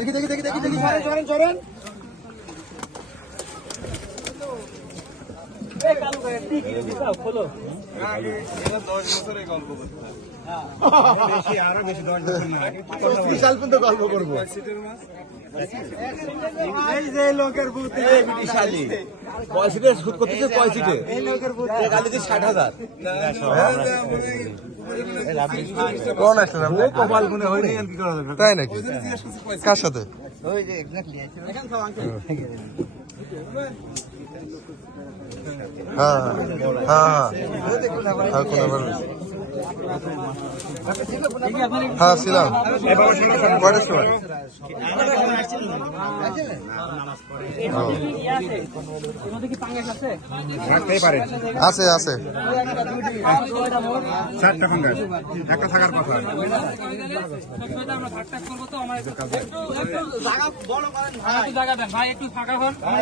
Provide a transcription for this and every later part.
দেখি দেখি দেখি দেখি দেখি। সরেন সরেন সরেন গল্প করব। এই লোকের বুদ্ধি বিশালী। কয় সিটে করতেছে কয় সিটে গালিতে ষাট হাজার কোন আসলেন কপাল গুনে হয়নি তাই নাকি কার সাথে হ্যাঁ হ্যাঁ হ্যাঁ হ্যাঁ হ্যাঁ ছিলাম কয়টার সময়? আছে আছে। একটা থাকার কথা। নেটটা কই সুতার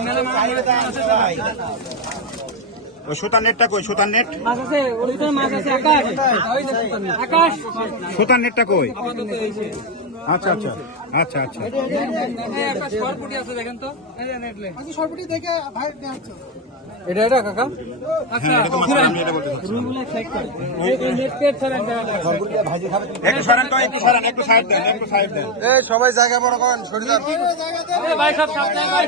নেট মাছ আছে ওর ভিতরে মাছ আছে আকাশ। আকাশ। সুতার নেটটা কই? আচ্ছা আচ্ছা। আচ্ছা আচ্ছা। সরপুটি আছে দেখেন তো। এই যে নেটলে এটা এটা কাকা? আচ্ছা হ্যাঁ এটা তো মাছ আমি এটা বলতে চাচ্ছি। রুমগুলো চেক করে। এই এই নেট কে ছাড়েন একটু সরান তো একটু সরান একটু সাইড দেন একটু সাইড দেন। এই সবাই জায়গা বড় করেন সরিদার ভাই সব সামনে ভাই